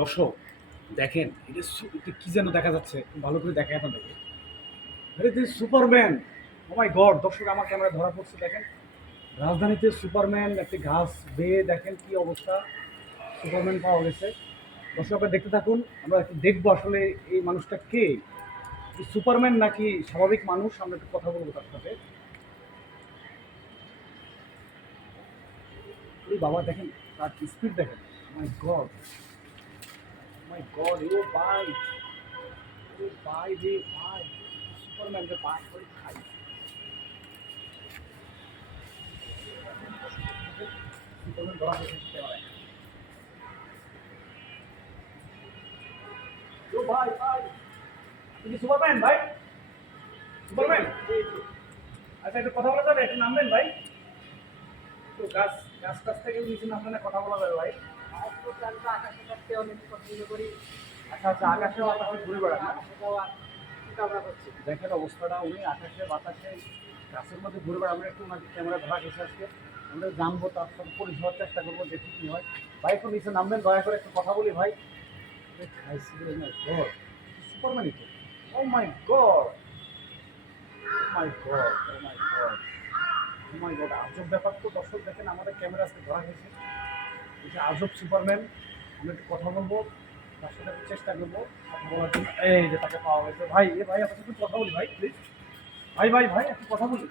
দর্শক দেখেন, এটা কি যেন দেখা যাচ্ছে, একটু ভালো করে দেখেন আপনাদেরকে। আরে this Superman! Oh my god! দর্শক আমার ক্যামেরা ধরা পড়ছে দেখেন। রাজধানীতে সুপারম্যান একটি ঘাস বেয়ে দেখেন কি অবস্থা। সুপারম্যান পাওয়া গেছে। দর্শক আপনারা দেখতে থাকুন, আমরা একটু দেখবো আসলে এই মানুষটা কে? এই সুপারম্যান নাকি স্বাভাবিক মানুষ? আমরা একটু কথা বলবো তার সাথে। এই বাবা দেখেন, তার স্পিড দেখেন। মাই গড! মাই গড! ও ভাই! ও ভাই রে ভাই! সুপারম্যান রে পাস করে খাই। সুপারম্যান ধরা পড়েছে ক্যামেরায়। ও ভাই ভাই! আপনি কি সুপারম্যান ভাই? সুপারম্যান? আচ্ছা, একটু কথা বলা যাবে? একটু নামবেন ভাই? তো গাছ টাছ থেকে নিচে নামলে না কথা বলা যাবে ভাই? আকাশে থাকতে অনেক পছন্দ করি। আচ্ছা আচ্ছা, আকাশে বাতাসে ঘুরে বেড়ান না? সেটাও আর চিন্তা ভাবনা করছি। দেখেন অবস্থাটা, উনি আকাশে বাতাসে গাছের মধ্যে ঘুরে বেড়ান। আমরা একটু ওনাকে ক্যামেরা ধরা গেছে আজকে। আমরা জানবো, তার সাথে পরিচয় হওয়ার চেষ্টা করবো, দেখি কি হয়। ভাই একটু নিচে নামবেন দয়া করে, একটু কথা বলি ভাই। সুপারম্যানই তো। ও my god! O my god! O my god! O my god! আজব ব্যাপার তো। দর্শক দেখেন, আমাদের ক্যামেরা আজকে ধরা গেছে। এই যে আজব সুপারম্যান, আমরা একটু কথা বলবো, তার সাথে একটু চেষ্টা করবো কথা বলার জন্য। এই যে তাকে পাওয়া গেছে। ভাই, এ ভাই আপনার সাথে একটু কথা বলি ভাই, প্লিজ। ভাই ভাই ভাই, একটু কথা বলি।